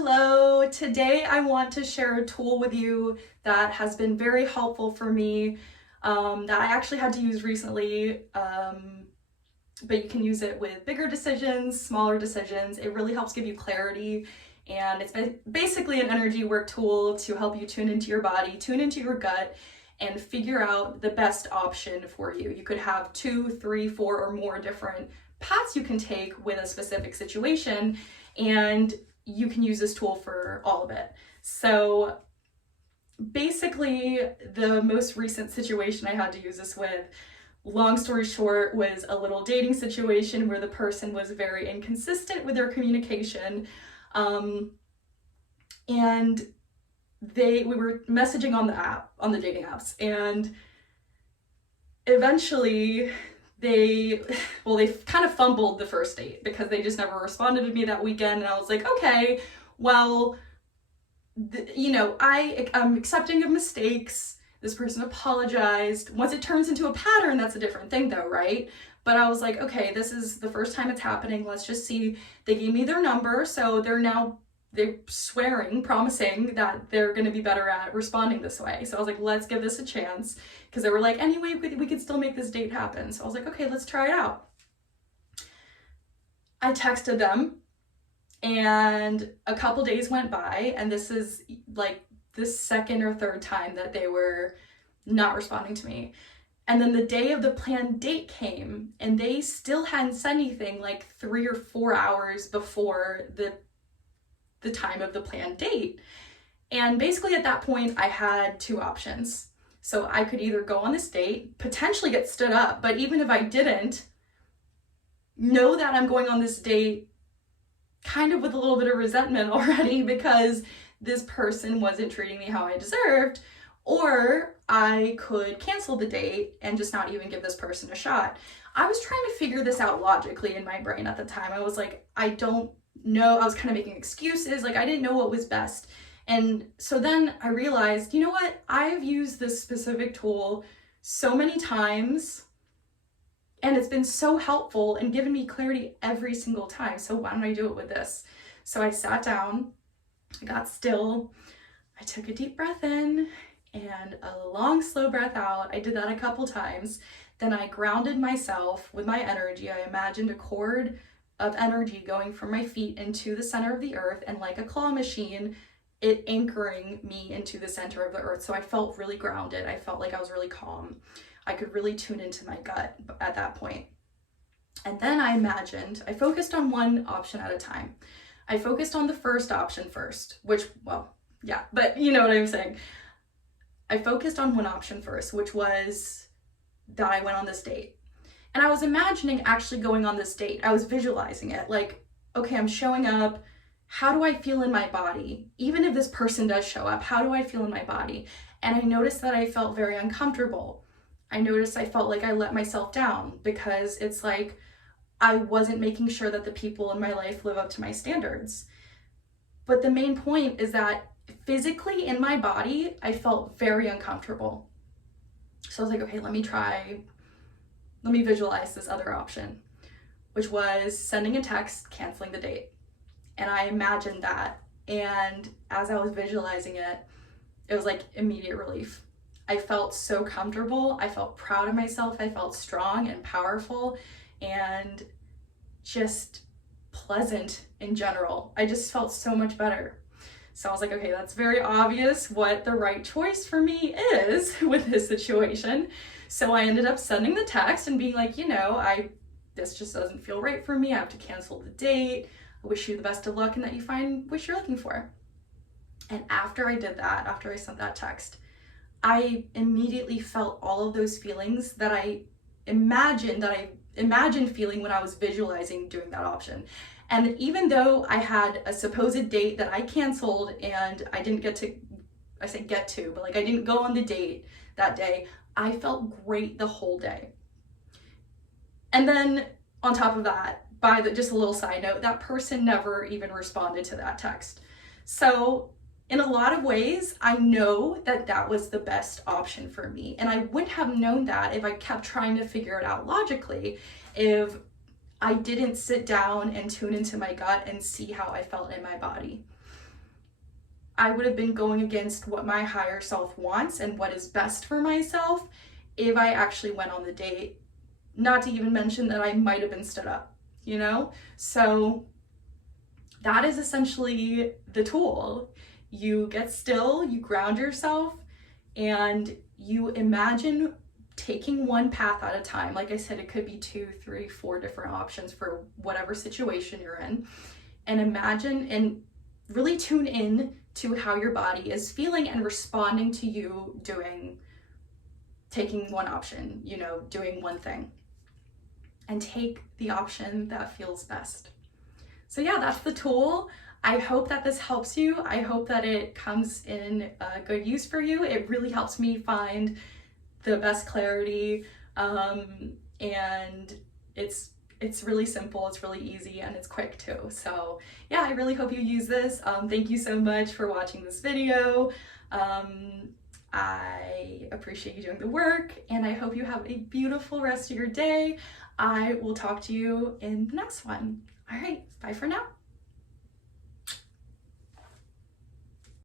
Hello, today I want to share a tool with you that has been very helpful for me that I actually had to use recently, but you can use it with bigger decisions, smaller decisions. It really helps give you clarity, and it's basically an energy work tool to help you tune into your body, tune into your gut, and figure out the best option for you. You could have 2, 3, 4, or more different paths you can take with a specific situation, and you can use this tool for all of it. So basically, the most recent situation I had to use this with, long story short, was a little dating situation where the person was very inconsistent with their communication. And we were messaging on the dating apps, and eventually they kind of fumbled the first date because they just never responded to me that weekend. And I was like, okay, well, I'm accepting of mistakes. This person apologized. Once it turns into a pattern, that's a different thing though, right? But I was like, okay, this is the first time it's happening. Let's just see. They gave me their number, so they're swearing, promising that they're going to be better at responding this way. So I was like, let's give this a chance, because they were like, anyway, we could still make this date happen. So I was like, okay, let's try it out. I texted them, and a couple days went by, and this is like the second or third time that they were not responding to me. And then the day of the planned date came, and they still hadn't said anything like 3 or 4 hours before the time of the planned date. And basically at that point, I had 2 options. So I could either go on this date, potentially get stood up, but even if I didn't, know that I'm going on this date kind of with a little bit of resentment already because this person wasn't treating me how I deserved, or I could cancel the date and just not even give this person a shot. I was trying to figure this out logically in my brain at the time. I was like, I don't know. I was kind of making excuses. Like, I didn't know what was best. And so then I realized, you know what? I've used this specific tool so many times, and it's been so helpful and given me clarity every single time. So why don't I do it with this? So I sat down, I got still, I took a deep breath in and a long, slow breath out. I did that a couple times. Then I grounded myself with my energy. I imagined a cord of energy going from my feet into the center of the earth, and like a claw machine, it anchoring me into the center of the earth. So I felt really grounded. I felt like I was really calm. I could really tune into my gut at that point. And then I focused on one option at a time. I focused on the first option first, which, well, yeah, but you know what I'm saying. I focused on one option first, which was that I went on this date. And I was imagining actually going on this date. I was visualizing it like, okay, I'm showing up. How do I feel in my body? Even if this person does show up, how do I feel in my body? And I noticed that I felt very uncomfortable. I noticed I felt like I let myself down because it's like I wasn't making sure that the people in my life live up to my standards. But the main point is that physically in my body, I felt very uncomfortable. So I was like, okay, let me visualize this other option, which was sending a text, canceling the date. And I imagined that. And as I was visualizing it, it was like immediate relief. I felt so comfortable. I felt proud of myself. I felt strong and powerful and just pleasant in general. I just felt so much better. So I was like, okay, that's very obvious what the right choice for me is with this situation. So I ended up sending the text and being like, this just doesn't feel right for me. I have to cancel the date. I wish you the best of luck and that you find what you're looking for. And after I did that, after I sent that text, I immediately felt all of those feelings that I imagined feeling when I was visualizing doing that option. And even though I had a supposed date that I canceled and I didn't get to, I say get to, but like I didn't go on the date that day, I felt great the whole day. And then on top of that, just a little side note, that person never even responded to that text. So in a lot of ways, I know that that was the best option for me. And I wouldn't have known that if I kept trying to figure it out logically, if I didn't sit down and tune into my gut and see how I felt in my body. I would have been going against what my higher self wants and what is best for myself if I actually went on the date. Not to even mention that I might have been stood up, you know? So that is essentially the tool. You get still, you ground yourself, and you imagine taking one path at a time. Like I said, it could be 2, 3, 4 different options for whatever situation you're in. And imagine and really tune in to how your body is feeling and responding to you taking one option, you know, doing one thing. And take the option that feels best. So yeah, that's the tool. I hope that this helps you. I hope that it comes in good use for you. It really helps me find the best clarity, and it's really simple, it's really easy, and it's quick too. So yeah, I really hope you use this. Thank you so much for watching this video. I appreciate you doing the work, and I hope you have a beautiful rest of your day. I will talk to you in the next one. All right, bye for now.